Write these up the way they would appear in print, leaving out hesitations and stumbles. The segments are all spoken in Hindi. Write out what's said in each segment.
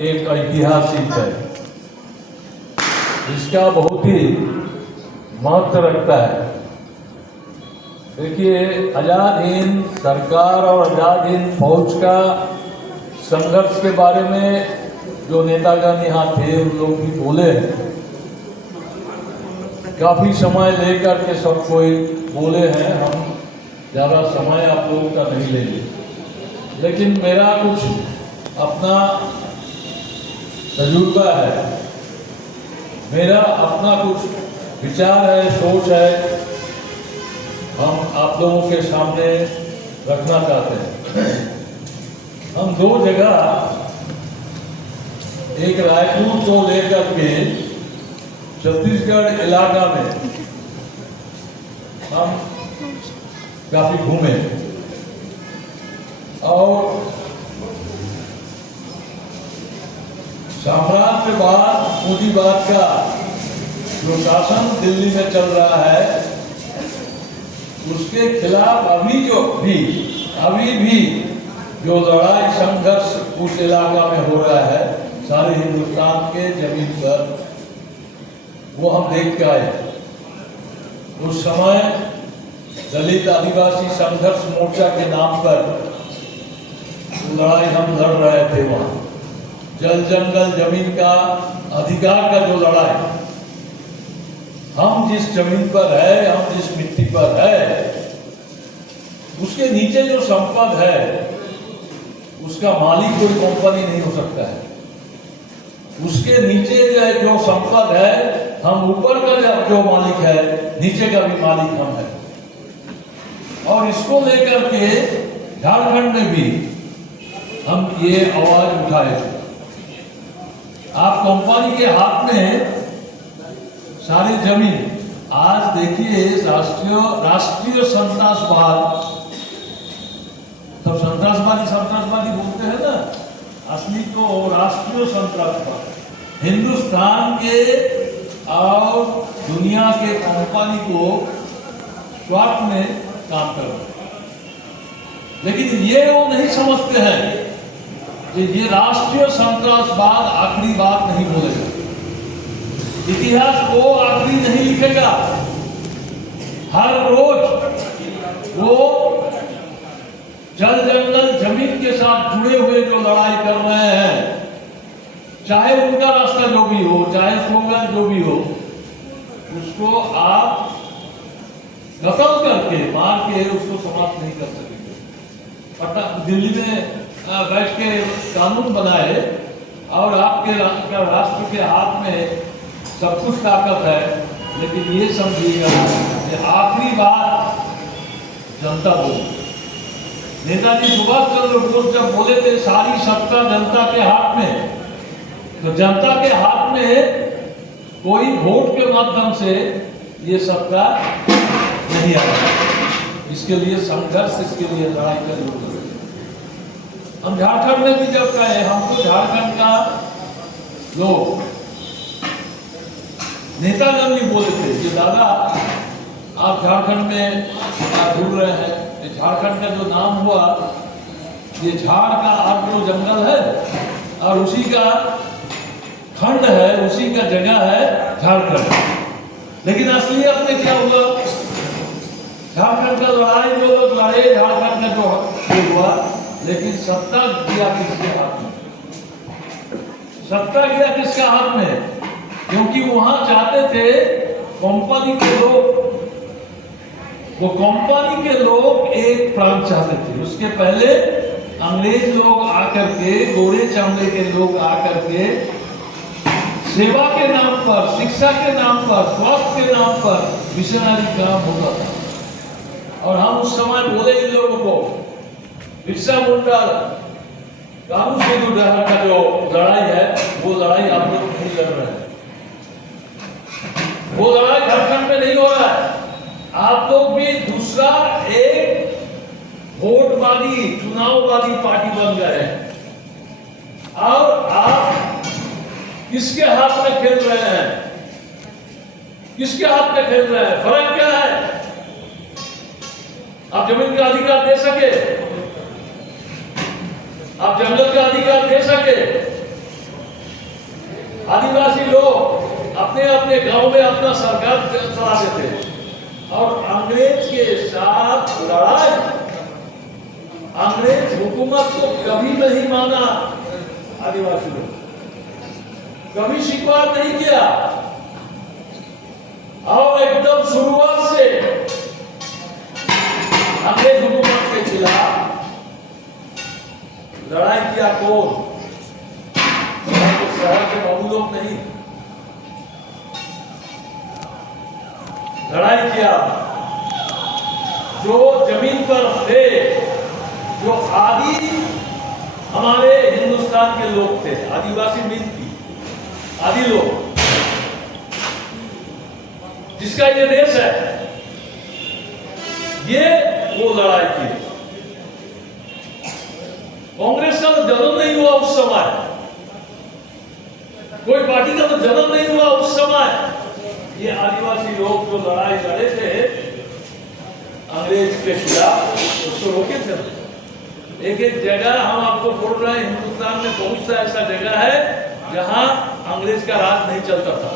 एक ऐतिहासिक है, इसका बहुत ही महत्व रखता है। देखिए, आज़ाद हिंद सरकार और आज़ाद हिंद फौज का संघर्ष के बारे में जो नेतागण यहाँ थे उन लोग भी बोले हैं, काफ़ी समय लेकर के सब कोई बोले हैं। हम ज़्यादा समय आप लोगों का नहीं लेंगे, लेकिन मेरा कुछ अपना तजुर्बा है, मेरा अपना कुछ विचार है, सोच है, हम आप लोगों के सामने रखना चाहते हैं। हम दो जगह, एक रायपुर को लेकर के छत्तीसगढ़ इलाका में हम काफी घूमे और साम्राज्यवाद पूंजीवाद का जो शासन दिल्ली में चल रहा है उसके खिलाफ अभी भी जो लड़ाई संघर्ष उस इलाका में हो रहा है सारे हिंदुस्तान के जमीन पर, वो हम देख के आए। उस समय दलित आदिवासी संघर्ष मोर्चा के नाम पर लड़ाई हम लड़ रहे थे। वहां जल जंगल जमीन का अधिकार का जो लड़ाई, हम जिस जमीन पर है, हम जिस मिट्टी पर है, उसके नीचे जो संपद है उसका मालिक कोई कंपनी नहीं हो सकता है। उसके नीचे जो संपद है, हम ऊपर का जो मालिक है, नीचे का भी मालिक हम है। और इसको लेकर के झारखंड में भी हम ये आवाज उठाए। आप कंपनी के हाथ में सारी जमीन, आज देखिए राष्ट्रीय संतरासवाद, तब संतरासवादी बोलते हैं ना, असली तो राष्ट्रीय संतरासवाद हिंदुस्तान के और दुनिया के कंपनी को स्वार्थ में काम कर रहे हैं। लेकिन ये वो नहीं समझते हैं कि ये राष्ट्रीय संतरासवाद आखिरी बात नहीं बोलेगा, इतिहास को आखिरी नहीं लिखेगा। हर रोज वो जल जंगल जमीन के साथ जुड़े हुए जो लड़ाई कर रहे हैं, चाहे उनका रास्ता जो भी हो, चाहे स्लोगन जो भी हो, उसको आप कत्ल करके, मार के उसको समाप्त नहीं कर सकेंगे। दिल्ली में बैठ के कानून बनाए और आपके राष्ट्र के हाथ में सब कुछ ताकत है, लेकिन ये समझिएगा कि आखिरी बात जनता बोली। नेताजी सुभाष चंद्र बोस जब बोले थे सारी सत्ता जनता के हाथ में, तो जनता के हाथ में कोई वोट के माध्यम से ये सत्ता नहीं आ रहा। इसके लिए संघर्ष, इसके लिए लड़ाई का जरूरत है। हम झारखंड में भी जब गए, हमको झारखंड का लोग नेतागण भी बोले थे कि दादा आप झारखंड में जुड़ रहे हैं, झारखंड का जो नाम हुआ, ये झाड़ का अर्थ जो जंगल है और उसी का खंड है, उसी का जगह है झारखंड। लेकिन असलियत में क्या हुआ? झारखंड का लड़ाई जो लोग लड़े, झारखंड का जो हुआ, लेकिन सत्ता गया किसके हाथ में? सत्ता गया किसके हाथ में? क्योंकि वहां चाहते थे कंपनी के लोग, वो कंपनी के लोग एक प्रांत चाहते थे। उसके पहले अंग्रेज लोग आकर के, गोरे चमड़े के लोग आकर के सेवा के नाम पर, शिक्षा के नाम पर, स्वास्थ्य के नाम पर मिशनरी काम होता था। और हम उस समय बोले इन लोगों को, बिरसा मुंडा कानून से जुड़ा का जो लड़ाई है, वो लड़ाई आप लोग नहीं लड़ रहे हैं, वो लड़ाई झारखंड में नहीं हो रहा है। आप लोग भी दूसरा एक वोटवादी, चुनाववादी पार्टी बन गए हैं और आप किसके हाथ में खेल रहे हैं? किसके हाथ में खेल रहे हैं? फर्क क्या है? आप जमीन का अधिकार दे सके, आप जंगल का अधिकार दे सके, अपने अपने गांव में अपना सरकार चलाते थे और अंग्रेज के साथ लड़ाई, अंग्रेज हुकूमत को कभी नहीं माना, आदिवासी लोग कभी स्वीकार नहीं किया और एकदम शुरुआत से अंग्रेज हुकूमत के खिलाफ लड़ाई किया। कौन? शहर के बाबू लोग नहीं, लड़ाई किया जो जमीन पर थे, जो आदि हमारे हिंदुस्तान के लोग थे, आदिवासी मीन थी, आदि लोग, जिसका ये देश है, ये वो लड़ाई की। कांग्रेस का तो जन्म नहीं हुआ उस समय, कोई पार्टी का तो जन्म नहीं हुआ उस समय। ये आदिवासी लोग जो लड़ाई लड़े थे अंग्रेज के खिलाफ, उसको रोके थे। एक एक जगह हम आपको बोल रहे हैं, हिंदुस्तान में बहुत सा ऐसा जगह है जहां अंग्रेज का राज नहीं चलता था,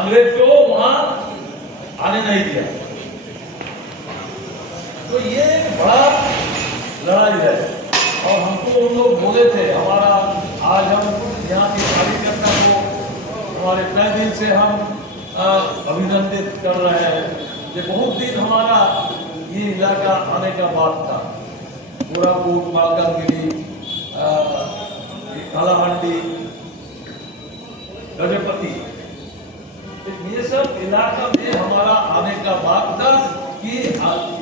अंग्रेज को वहां आने नहीं दिया। तो ये एक बड़ा लड़ाई है और हमको उन लोग बोले थे, हमारा आज हम यहाँ के कार्यकर्ता को हमारे तय दिल से हम अभिनंदित कर रहे हैं। ये बहुत दिन हमारा ये इलाका आने का बात था, कोरापुट, मालकानगिरी, कालाहांडी, गजपति, ये सब इलाका में हमारा आने का बात था कि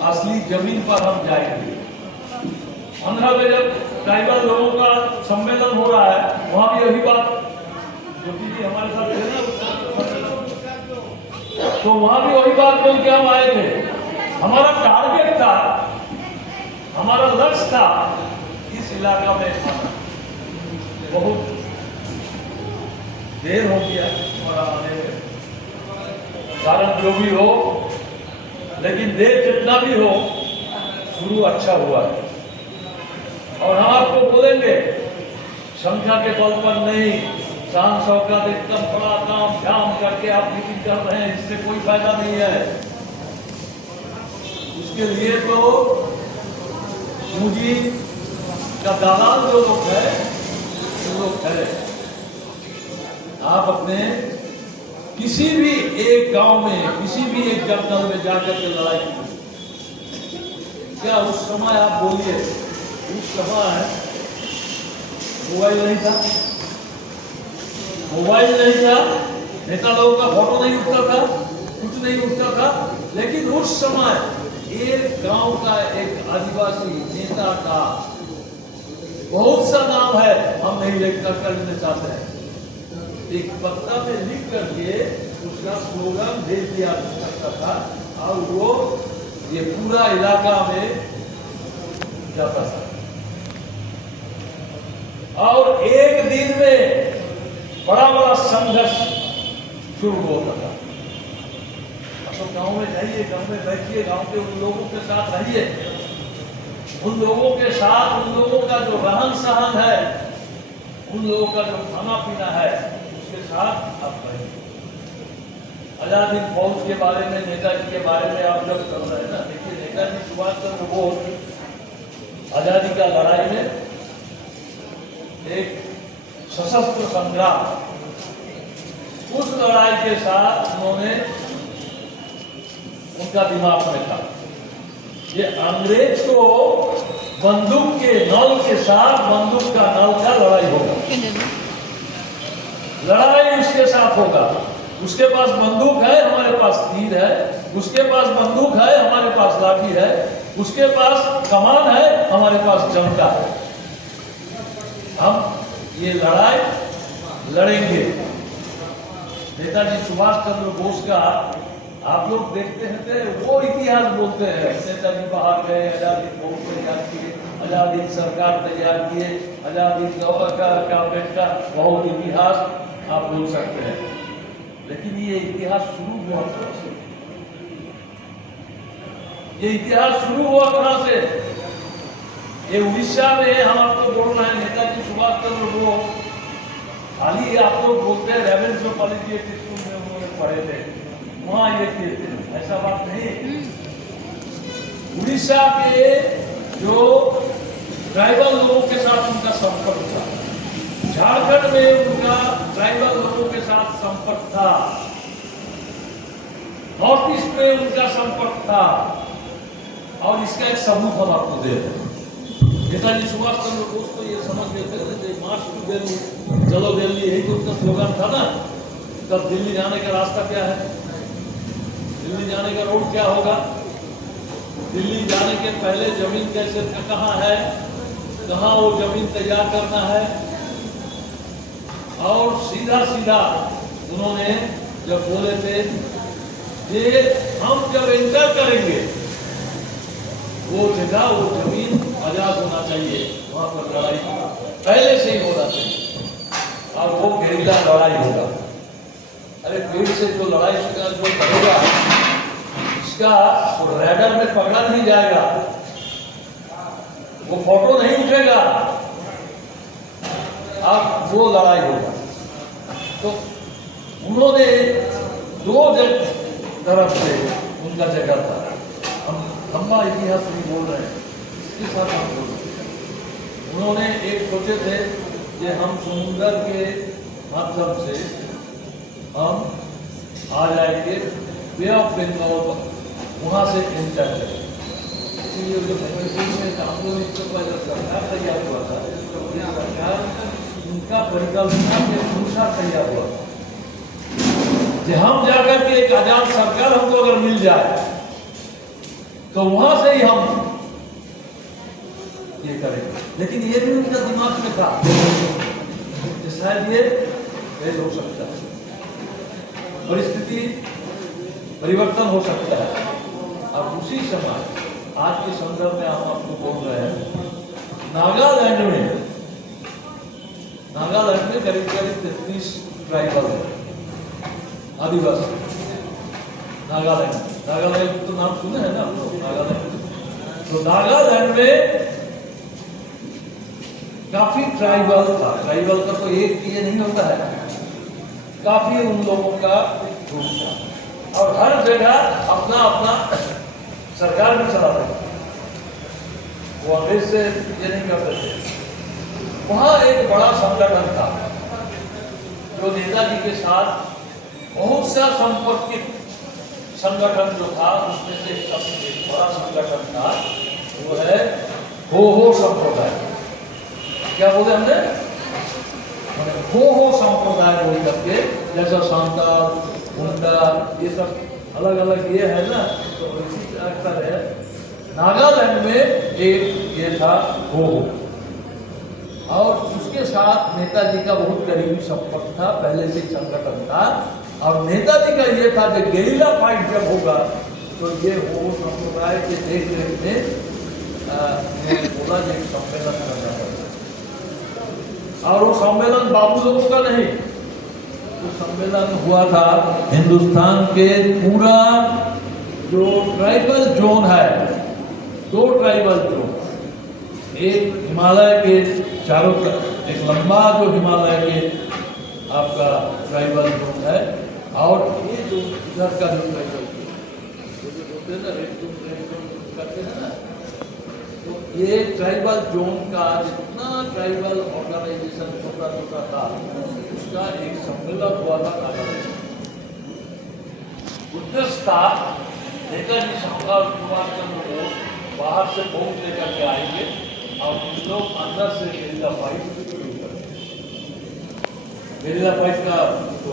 असली जमीन पर हम जाएंगे। 15 में जब ट्राइबल लोगों का सम्मेलन हो रहा है, वहां भी यही बात, ज्योति जी हमारे साथ थे ना, तो वहां भी वही बात बोल के हम आए थे। हमारा टारगेट था, हमारा लक्ष्य था इस इलाका में आना। बहुत देर हो गया हमारा आने में, कारण जो भी हो, लेकिन देर जितना भी हो, शुरू अच्छा हुआ है। और हम आपको बोलेंगे, संख्या के बल पर नहीं, शान शौकत एकदम बड़ा काम ध्यान करके आप मीटिंग कर रहे हैं, इससे कोई फायदा नहीं है। उसके लिए तो मुझे का दलाल जो लोग है, वो लोग है। आप अपने किसी भी एक गांव में, किसी भी एक जंगल में जाकर के लड़ाई क्या उस समय आप बोलिए, उस समय मोबाइल नहीं था, मोबाइल नहीं था, नेता लोगों का फोटो नहीं उठता था, कुछ नहीं उठता था, लेकिन उस समय एक गांव का एक आदिवासी नेता का बहुत सा नाम है, हम नहीं लिखकर करने चाहते हैं, एक पत्ता में लिख करके उसका स्लोगन भेज दिया करता था और वो ये पूरा इलाका में जाता था। और एक दिन में बड़ा बड़ा संघर्ष शुरू होता था। तो गांव में जाइए, गांव में बैठिए, गांव के उन लोगों के साथ रहिए, उन लोगों के साथ, उन लोगों का जो रहन सहन है, उन लोगों का जो खाना पीना है, उसके साथ आप रहिए। आजाद हिंद फौज के बारे में, नेताजी के बारे में आप जब कर रहे हैं ना, देखिए नेताजी सुभाष चंद्र बोस आजादी का लड़ाई में एक सशस्त्र संग्राम, उस लड़ाई के साथ उन्होंने, उनका दिमाग में था ये अंग्रेज को बंदूक के नल के साथ, बंदूक का नल का लड़ाई होगा, लड़ाई उसके साथ होगा। उसके पास बंदूक है, हमारे पास तीर है, उसके पास बंदूक है, हमारे पास लाठी है, उसके पास कमान है, हमारे पास जंगा है। हम ये लड़ाई लड़ेंगे। नेताजी सुभाष चंद्र बोस का आप लोग देखते हैं, वो इतिहास बोलते हैं, नेताजी बाहर गए, आजाद हिंद फौज तैयार किए, आजाद हिंद सरकार तैयार किए, आजाद हिंद गवर्नमेंट का बहुत इतिहास आप बोल सकते हैं, लेकिन ये इतिहास शुरू हुआ कहां से? ये इतिहास शुरू हुआ कहां से? ये उड़ीसा में हम आपको बोल रहे हैं, नेताजी सुभाष चंद्र बोस खाली आपको लोग बोलते हैं रेवेंसोपॉलिटी के स्कूल में उन्होंने पढ़े थे, वहाँ ये किए थे, ऐसा बात नहीं। उड़ीसा के जो ट्राइबल लोगों के साथ उनका संपर्क था, झारखंड में उनका ट्राइबल लोगों के साथ संपर्क था, नॉर्थ ईस्ट में उनका संपर्क था। और इसका एक सबूत हम आपको दे रहे हैं। नेताजी सुभाष चंद्र बोस तो ये समझ गए थे, मार्च टू दिल्ली, चलो दिल्ली, यही तो उनका स्लोगन था ना। तब दिल्ली जाने का रास्ता क्या है, दिल्ली जाने का रोड क्या होगा, दिल्ली जाने के पहले जमीन कैसे कहाँ है, कहाँ वो जमीन तैयार करना है। और सीधा सीधा उन्होंने जब बोले थे कि हम जब एंटर करेंगे वो जगह, वो जमीन आजाद होना चाहिए, वहां पर लड़ाई पहले से ही होना चाहिए और वो गेरिला लड़ाई होगा। अरे पेड़ से जो लड़ाई का जो करेगा इसका तो रैडर में पकड़ा नहीं जाएगा, वो फोटो नहीं उठेगा, अब वो लड़ाई होगा। तो उन्होंने दो तरफ से उनका जगह था। हम लंबा इतिहास नहीं बोल रहे हैं, इसके साथ हम बोल रहे हैं। उन्होंने एक सोचे थे कि हम समुद्र के माध्यम से हम आ जाएंगे बे ऑफ बंगाल, वहाँ से एंटर करें। इसलिए जो में आंदोलन इसके पहले सरकार तैयार हुआ था, सरकार उनका परिकल्पना के अनुसार तैयार हुआ था कि हम जाकर के एक आजाद सरकार हमको अगर मिल जाए तो वहां से ही हम ये करेंगे। लेकिन ये भी उनका दिमाग में था कि शायद ये फेल हो सकता है, परिस्थिति परिवर्तन हो सकता है। अब उसी समय आज के संदर्भ में हम आपको बोल रहे हैं, नागालैंड में करीब 33 ट्राइबल है, आदिवासी। नागालैंड तो नाम सुने हैं ना नागालैंड। तो नागालैंड में काफी ट्राइबल था। ट्राइबल का तो एक ये नहीं होता है, काफी उन लोगों का ग्रुप था और हर जगह अपना अपना सरकार भी चलाते थे, वो अंग्रेज से ये नहीं करते थे। वहां एक बड़ा संगठन था जो नेताजी के साथ बहुत सा संपर्कित संगठन जो था, उसमें से एक बड़ा संगठन था, वो है हो संप्रदाय। क्या बोले हमने, हो संप्रदाय बोल करके, जैसा सांताल, मुंडा, ये सब अलग अलग ये है ना, तो इसी अक्सर है। नागालैंड में एक ये था हो, और उसके साथ नेताजी का बहुत करीबी संपर्क था, पहले से संगठन था। और नेताजी का ये था कि गेरिला फाइट जब होगा तो ये हो संप्रदाय के देख रेख में बोला एक सम्मेलन करना है। और वो सम्मेलन बाबू लोगों का नहीं, वो सम्मेलन हुआ था हिंदुस्तान के पूरा जो ट्राइबल जोन है, 2 ट्राइबल जोन, एक हिमालय के चारों तरफ, एक लंबा जो हिमालय के आपका ट्राइबल जोन है, और ये जो इधर का जो ट्राइबल बोलते हैं ना, रेड जोन करते हैं ना, तो ये ट्राइबल जोन का जितना ट्राइबल ऑर्गेनाइजेशन छोटा था, उसका एक सम्मेलन हुआ था नागालैंड। उद्देश्य था नेताजी सुभाष चंद्र बोस बाहर से वोट लेकर के आएंगे और कुछ लोग अंदर से गेरिला फाइट शुरू करेंगे। गेरिला फाइट का तो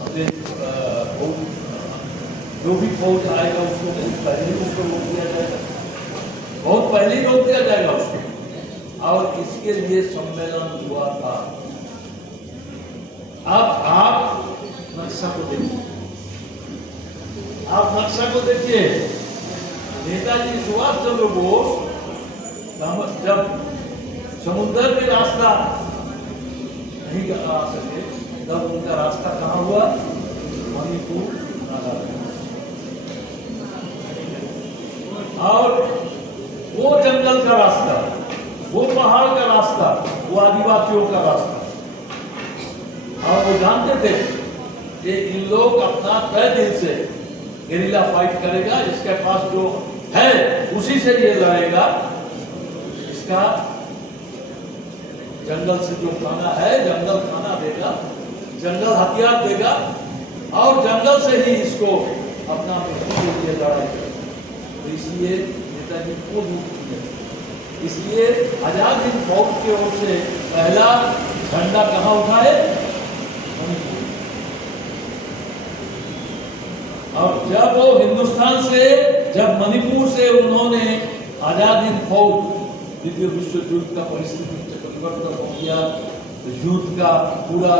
हमने जो भी फौज आएगा उसको पहले ही उसको रोक दिया जाएगा, बहुत पहले ही रोक दिया जाएगा उसको, और इसके लिए सम्मेलन हुआ था। अब आप नक्शा को देखिए, आप नक्शा को देखिए। नेताजी सुभाष चंद्र बोस जब समुद्र में रास्ता नहीं आ सके, तब उनका रास्ता कहाँ हुआ, मणिपुर, नागालैंड। और वो जंगल का रास्ता, वो पहाड़ का रास्ता, वो आदिवासियों का रास्ता, और वो जानते थे कि इन लोग अपना तय दिल से गेरिला फाइट करेगा, इसके पास जो है उसी से ये लड़ेगा, इसका जंगल से जो खाना है जंगल खाना देगा, जंगल हथियार देगा और जंगल से ही इसको अपना मृत्यु के लिए लड़ाएगा। तो इसलिए नेताजी को इसलिए आजाद हिंद फौज की ओर से पहला झंडा कहाँ उठा है? और जब वो हिंदुस्तान से, जब मणिपुर से उन्होंने आजाद हिंद फौज द्वितीय विश्व युद्ध का परिस्थिति परिवर्तन हो गया, युद्ध का पूरा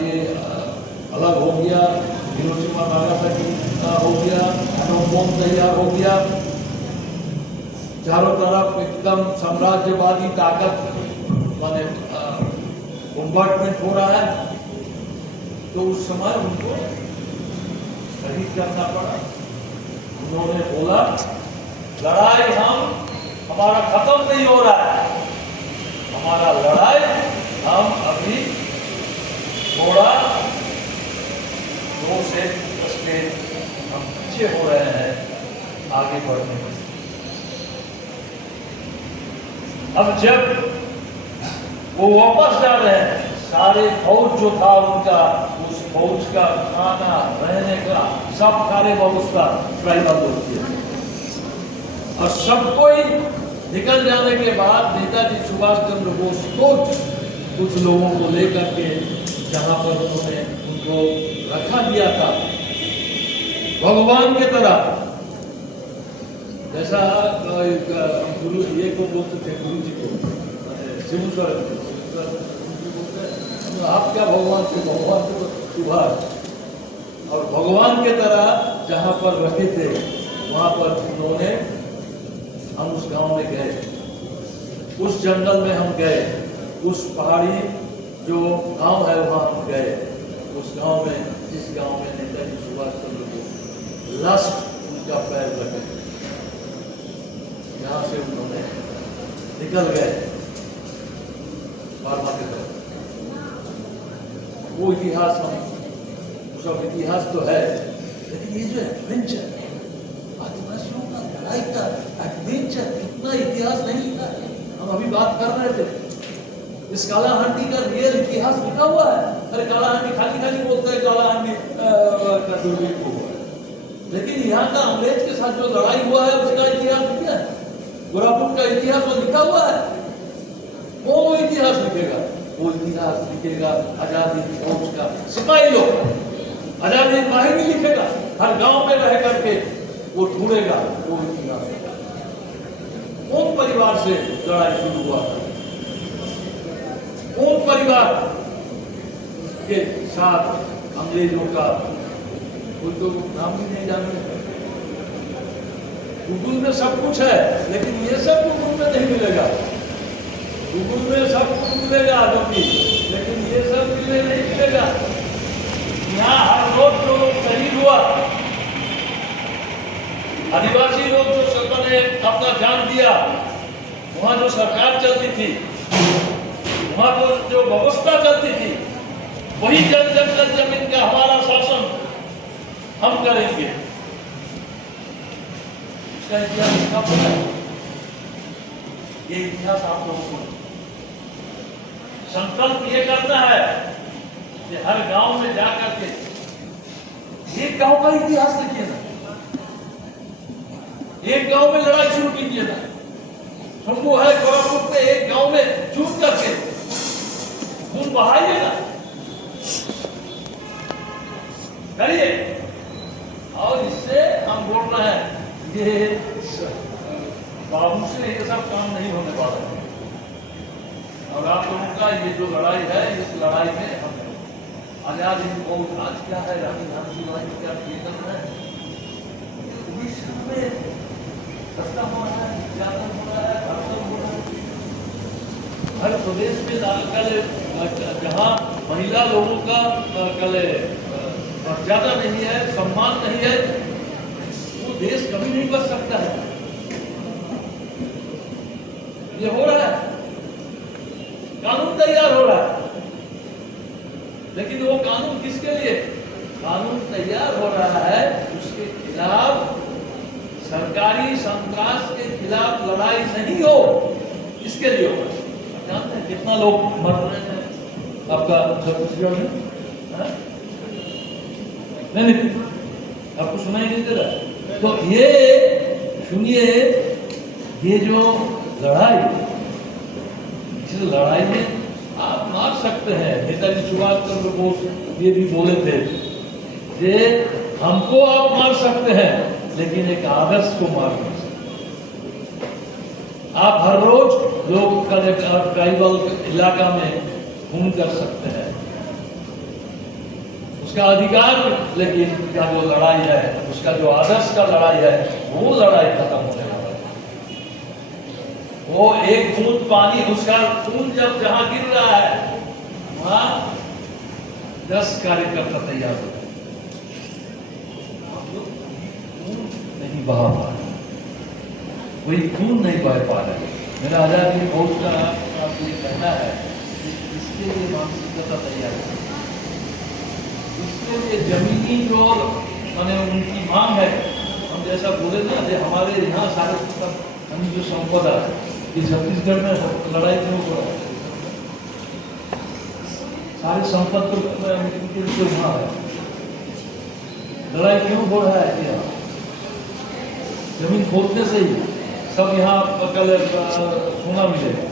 ये अलग हो गया, हिरोशिमा नागासाकी हो गया, एटम बम तैयार हो गया, चारों तरफ एकदम साम्राज्यवादी ताकत माने बॉम्बार्डमेंट हो रहा है, तो उस समय उनको शहीद करना पड़ा। उन्होंने बोला लड़ाई हमारा खत्म नहीं हो रहा है, हमारा लड़ाई हम अभी थोड़ा 2 से 10 स्टेज हम पीछे हो रहे हैं आगे बढ़ने में। अब जब वो वापस जा रहे हैं, सारे फौज जो था उनका, उस फौज का खाना रहने का सब सारे व्यवस्था ट्राइबल लोग किए और सब कोई निकल जाने के बाद नेताजी सुभाष चंद्र बोस को कुछ लोगों को लेकर के जहां पर उन्होंने उनको रखा दिया था भगवान की तरह, जैसा गुरु ये को बोलते थे, गुरु जी को शिवसर आप क्या भगवान थे? भगवान थे तो सुभाष। और भगवान के तरह जहां पर रखे थे वहां पर उन्होंने, हम उस गांव में गए, उस जंगल में हम गए, उस पहाड़ी जो गांव है वहां हम गए, उस गांव में, जिस गांव में नेताजी सुभाष चंद्र बोस लास्ट उनका पैर रखे, यहाँ से उन्होंने निकल गए बाबा के तरफ। वो इतिहास हम सब इतिहास तो है, लेकिन ये जो एडवेंचर आदिवासियों का लड़ाई का एडवेंचर, इतना इतिहास नहीं लिखा है। हम अभी बात कर रहे थे, इस कालाहांडी का रियल इतिहास लिखा हुआ है। अरे कालाहांडी खाली खाली बोलते हैं कालाहांडी का दुर्भिक्ष हुआ है, लेकिन यहाँ का अंग्रेज के साथ जो लड़ाई हुआ है उसका इतिहास लिखा है, गोरापुर का इतिहास वो लिखा हुआ है। वो इतिहास लिखेगा, वो इतिहास लिखेगा आजादी फौज का सिपाही लोग, आजादी बाहिनी लिखेगा, हर गांव में रह करके वो ढूंढेगा वो इतिहास। कौन परिवार से लड़ाई शुरू हुआ था, कौन परिवार के साथ अंग्रेजों का, कोई तो नाम भी नहीं जानते। गूगल में सब कुछ है, लेकिन ये सब गूगल में नहीं मिलेगा। गूगल में सब कुछ मिलेगा क्योंकि, लेकिन ये सब मिलने नहीं मिलेगा। यहाँ हर रोज जो लोग शहीद हुआ, आदिवासी लोग जो सरकार ने अपना जान दिया, वहाँ जो सरकार चलती थी, वहाँ तो जो व्यवस्था चलती थी, वही जन जमीन का हमारा शासन हम करेंगे। इसका इतिहास लिखा हुआ है। ये इतिहास आप लोगों को संकल्प ये करना है कि हर गांव में जाकर के एक गांव का इतिहास लिखिए ना, एक गांव में लड़ाई शुरू कीजिए ना। शंभू है गोरखपुर में, एक गांव में छूट करके खून बहाइए ना, करिए। और इससे हम बोल रहे हैं ये बाबू से ये सब काम नहीं होने वाला है। और आप लोगों का ये जो लड़ाई है, इस लड़ाई में हम आजाद हिंद फौज आज क्या है, रानी झांसी बाई क्या किए कर रहे हैं, विश्व में सत्ता हो रहा है, ज्यादा हो रहा है, भरतम हो रहा है। हर प्रदेश में कल जहाँ महिला लोगों का कल मर्यादा नहीं है, सम्मान नहीं है, वो देश कभी नहीं बच सकता है। ये हो रहा है, कानून तैयार हो रहा है, लेकिन वो कानून किसके लिए? कानून तैयार हो रहा है उसके खिलाफ, सरकारी संतरास के खिलाफ लड़ाई नहीं हो, इसके लिए होगा। जानते हैं कितना लोग मर रहे हैं आपका छत्तीसगढ़ में? नहीं, आपको सुनाई नहीं दे रहा? तो ये सुनिए, ये जो लड़ाई, इस लड़ाई में आप मार सकते हैं। नेताजी सुभाष चंद्र बोस ये भी बोले थे कि हमको आप मार सकते हैं लेकिन एक आदर्श को मार नहीं सकते। आप हर रोज लोग का ट्राइबल इलाका में खून कर सकते हैं, उसका अधिकार, लेकिन उसका जो लड़ाई है, उसका जो आदर्श का लड़ाई है, वो लड़ाई खत्म होने वाला है। वो एक बूंद पानी, उसका खून जब जहां गिर रहा है वहां 10 कार्यकर्ता तैयार हो गए। खून नहीं बहा पा रहे, कोई खून नहीं बह पा रहे। मेरा आजादी फौज का आपको ये कहना है, इसके लिए मानसिकता तैयार है, इसके लिए जमीनी जो माने उनकी मांग है। हम जैसा बोले ना, हमारे यहाँ सारे हम जो संपदा ये छत्तीसगढ़ में लड़ाई क्यों हो रहा है? सारी संपत्ति जो वहाँ है, लड़ाई क्यों हो रहा है? यहाँ जमीन खोदने से ही सब यहाँ कल सोना मिलेगा।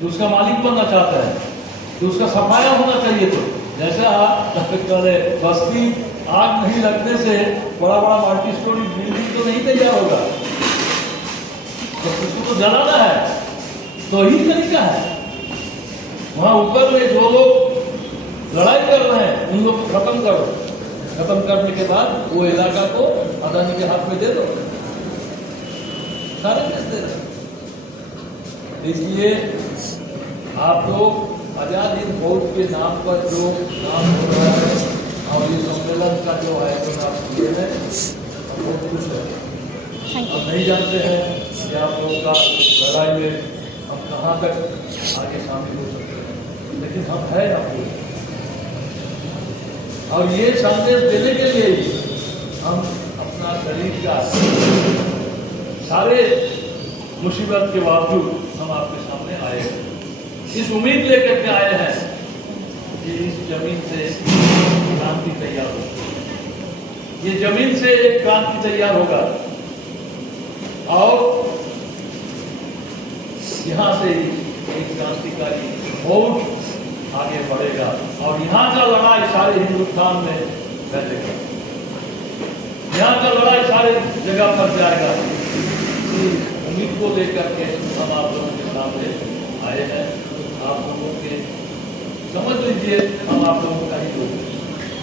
जो उसका मालिक बनना चाहता है, तो उसका सफाया होना चाहिए। तो जैसा बस्ती आग नहीं लगने से बड़ा बड़ा मल्टी स्टोरी बिल्डिंग तो नहीं तैयार होगा, तो उसको तो जलाना है। तो ही तरीका है। वहां ऊपर में जो लोग लड़ाई कर रहे हैं उन लोग खत्म करो, खत्म करने के बाद वो इलाका को अदानी के हाथ में दे दो, सारे देश दे रहे। इसलिए आप लोग आजाद हिंद फौज के नाम पर जो नाम हो रहा है और ये सम्मेलन का जो आयोजन आप किए हैं, हम बहुत खुश हैं। हम नहीं जानते हैं कि आप लोगों का लड़ाई में हम कहाँ तक आगे शामिल हो सकते हैं, लेकिन हम हैं आपको। और ये संदेश देने के लिए हम अपना शरीर का सारे मुसीबत के बावजूद हम आपके सामने आए हैं, इस उम्मीद लेकर के आए हैं कि इस जमीन से क्रांति तैयार होगी, ये जमीन से एक क्रांति तैयार होगा और यहाँ से एक क्रांतिकारी फौज आगे बढ़ेगा और यहाँ का लड़ाई सारे हिंदुस्तान में फैलेगा, यहाँ का लड़ाई सारे जगह पर जाएगा। उम्मीद को लेकर के हम आप लोगों के सामने आए हैं। आप लोगों के समझ लीजिए, हम आप लोगों का ही लोग,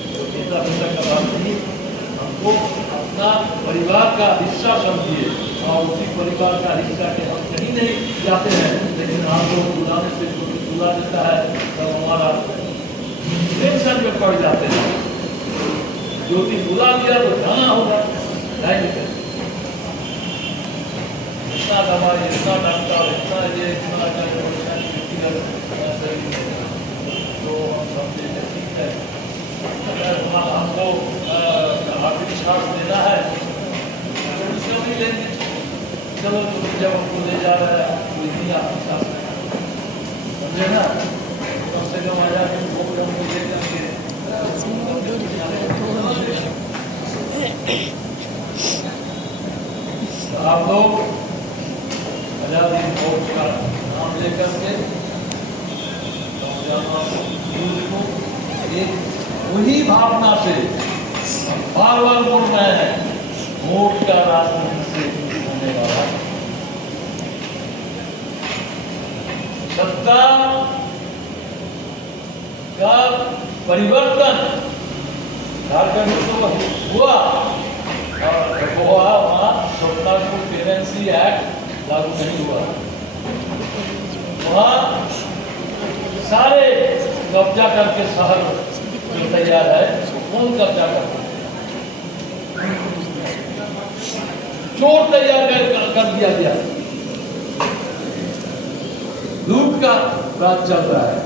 तो नेता पिता का बात नहीं, हमको अपना परिवार का हिस्सा समझिए और उसी परिवार का हिस्सा के हम कहीं नहीं जाते हैं, लेकिन आप लोग बुलाने से जो बुला देता है तब हमारा टेंशन में पड़ जाते हैं। ज्योति बुला दिया तो जाना होगा, जाएंगे। इतना दवाई, इतना डॉक्टर, इतना ये तो हम समझे ठीक है। अगर हमको आखिरी सांस देना है तो उसका भी लेंगे। चलो जब हमको ले जा रहा है तो यही आखिरी सांस समझे ना, कम से कम आजाद हमको ले करके आप लोग आजाद हिंद फौज का नाम लेकर के को एक वही भावना से बार बार बोल रहे हैं, वोट का राजनीति से होने वाला सत्ता का परिवर्तन झारखंड में तो हुआ और वहां सुल्तानपुर पेरेंसी एक्ट लागू नहीं हुआ। वहां सारे कब्जा करके शहर जो तैयार है कौन कब्जा करते, चोर तैयार कर दिया गया, लूट का राज चल रहा है।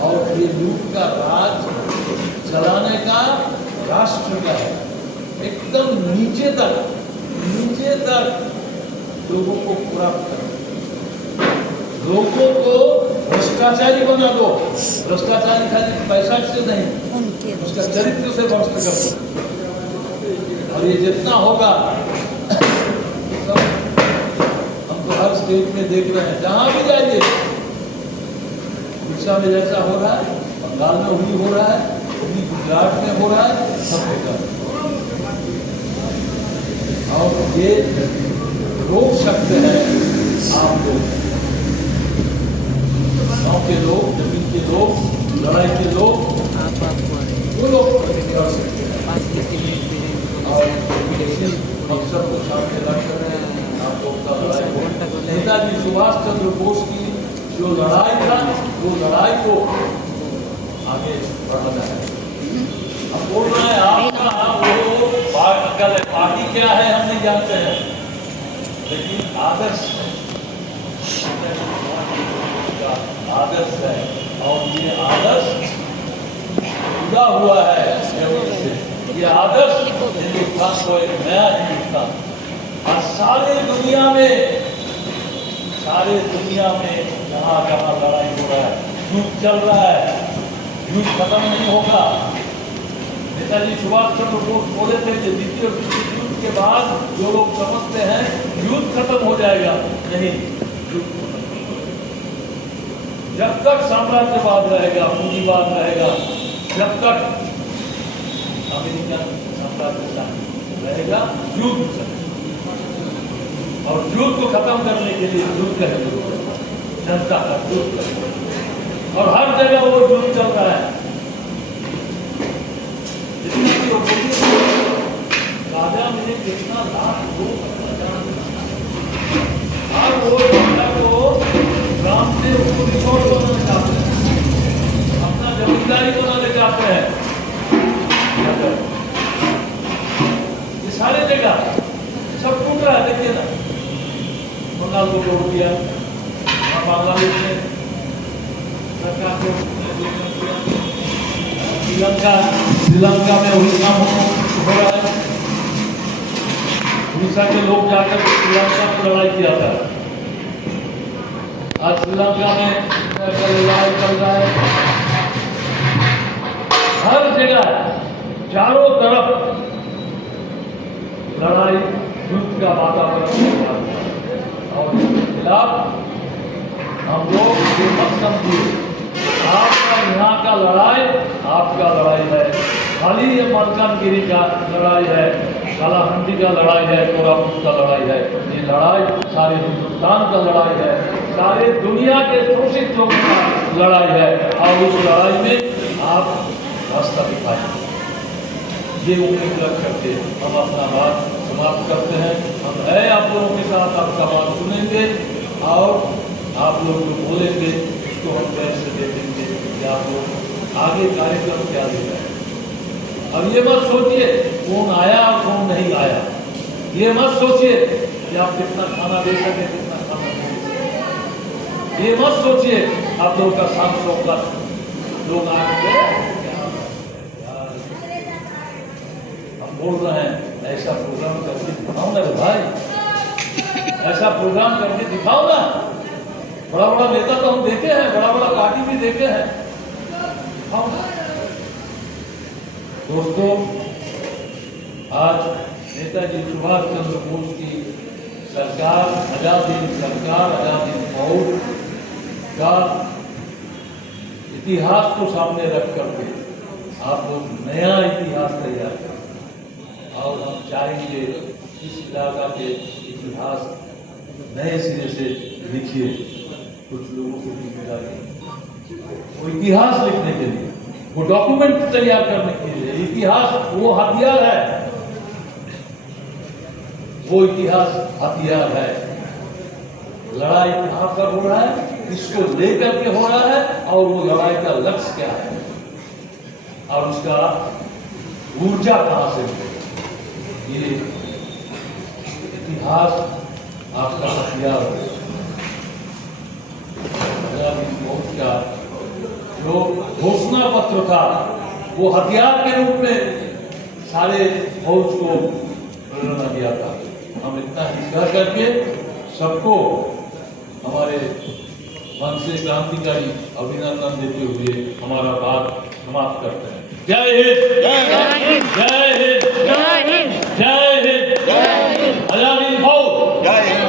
और ये लूट का राज चलाने का राष्ट्र का है, एकदम नीचे तक लोगों को प्राप्त कर, लोगों को भ्रष्टाचारी बना दो। भ्रष्टाचारी खाली पैसा से नहीं, उसका चरित्र से भ्रष्ट कर दो। और ये जितना होगा सब हम तो हर स्टेट में देख रहे हैं, जहां भी जाइए, उड़ीसा में जैसा हो रहा है, बंगाल में वही हो रहा है, वही गुजरात में हो रहा है, सब होगा। और ये रोक सकते हैं आप लोग, गाँव के लोग, जमीन के लोग, लड़ाई के लोग, वो लोग कर सकते हैं। और किसी मकसद को सामने रख कर आप लोग का लड़ाई हो। नेताजी सुभाष चंद्र बोस की जो लड़ाई था, वो लड़ाई को आगे बढ़ाना है। अब बोल रहे हैं आपका वो पार्टी क्या है हम नहीं जानते हैं, लेकिन आदर्श है, आदर्श है। और ये आदर्श जुड़ा हुआ है से। ये आदर्श हिंदुस्तान को एक नया हिंदुस्तान, और सारे दुनिया में जहाँ जहाँ लड़ाई हो रहा है, युद्ध चल रहा है, युद्ध खत्म नहीं होगा। नेताजी सुभाष चंद्र बोस बोले थे कि द्वितीय विश्व युद्ध के बाद जो लोग समझते हैं युद्ध खत्म हो जाएगा, नहीं, जब तक साम्राज्यवाद रहेगा, पूंजीवाद रहेगा, जब तक अमेरिकन साम्राज्य रहेगा, युद्ध चलेगा। और युद्ध को खत्म करने के लिए युद्ध करेंगे, जनता का युद्ध करेंगे। और हर जगह वो युद्ध चल रहा है। राजा ने कितना लाख लोग और वो जनता को ग्राम से उसको रिकॉर्ड बनाना चाहते हैं, अपना जमींदारी बनाना चाहते हैं। ये सारे जगह सब टूट रहा है, देखिए ना, बंगाल को तोड़ दिया, बांग्लादेश में सरकार को, श्रीलंका में वही काम हो रहा है। उड़ीसा के लोग जाकर श्रीलंका में लड़ाई किया था, आज श्रीलंका में लड़ाई चल रहा है। हर जगह चारों तरफ लड़ाई, युद्ध का वातावरण, और इसके खिलाफ हम लोग ये मत समझिए आपका यहाँ का लड़ाई आपका लड़ाई है, खाली ये मलकानगिरी का लड़ाई है, कालाहंडी का लड़ाई है, कोरापुट का लड़ाई है। ये लड़ाई सारे हिंदुस्तान का लड़ाई है, सारे दुनिया के शोषित लोगों का लड़ाई है। और उस लड़ाई में आप रास्ता दिखाएं, ये उम्मीद रख करके हम अपना बात समाप्त करते हैं। हम है आप लोगों के साथ, आपका बात सुनेंगे और आप लोग जो बोलेंगे उसको हम गैर से देखेंगे कि आप लोग आगे कार्यक्रम क्या दे रहे हैं। अब ये मत सोचिए कौन आया और कौन नहीं आया, ये मत सोचिए कि आप कितना खाना दे सके, कितना खाना नहीं दे सके, ये मत सोचिए आप लोगों का 700 का लोग आगे हम बोल रहे हैं ऐसा प्रोग्राम करके दिखाओ ना भाई, ऐसा प्रोग्राम करके दिखाओ ना। बड़ा बड़ा नेता तो हम देखे हैं, बड़ा बड़ा पार्टी भी देखे हैं, दिखाओ ना। दोस्तों, आज नेताजी सुभाष चंद्र बोस की सरकार, आजाद हिंद सरकार, आजाद हिंद फौज का इतिहास को सामने रख करके आप लोग नया इतिहास तैयार करें। और हम चाहेंगे इस इलाका के इतिहास नए सिरे से लिखिए। कुछ लोगों को जिम्मेदारी वो इतिहास लिखने के लिए, वो डॉक्यूमेंट तैयार करने के लिए, इतिहास वो हथियार है, वो इतिहास हथियार है। लड़ाई कहां पर हो रहा है, इसको लेकर के हो रहा है, और वो लड़ाई का लक्ष्य क्या है और उसका ऊर्जा कहां से मिलेगी। ये इतिहास आपका हथियार है। जो घोषणा पत्र था वो हथियार के रूप में सारे फौज को प्रेरणा दिया था। हम इतना कह करके सबको हमारे मन से क्रांतिकारी अभिनंदन देते हुए हमारा बात समाप्त करते हैं। जय हिंद, जय हिंद, जय हिंद, जय हिंद, जय हिंद, जय हिंद। आजाद हिंद फौज, जय हिंद।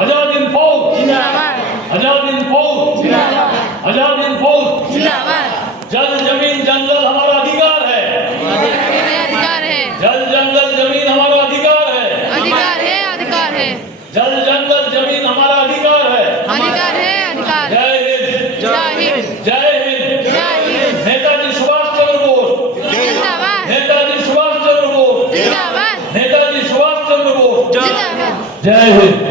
आजाद हिंद फौज जिंदाबाद, आजाद हिंद फौज जिंदाबाद, आजाद हिंद फौज जिंदाबाद। जल जमीन जंगल हमारा अधिकार है, अधिकार है। जल जंगल जमीन हमारा अधिकार है, अधिकार है, अधिकार है। जल जंगल जमीन हमारा अधिकार है, अधिकार है, अधिकार। जय हिंद, जय हिंद, जय हिंद, जय हिंद। नेताजी सुभाष चंद्र बोस जिंदाबाद, नेताजी सुभाष चंद्र बोस जिंदाबाद, नेताजी सुभाष चंद्र बोस जिंदाबाद। जय हिंद।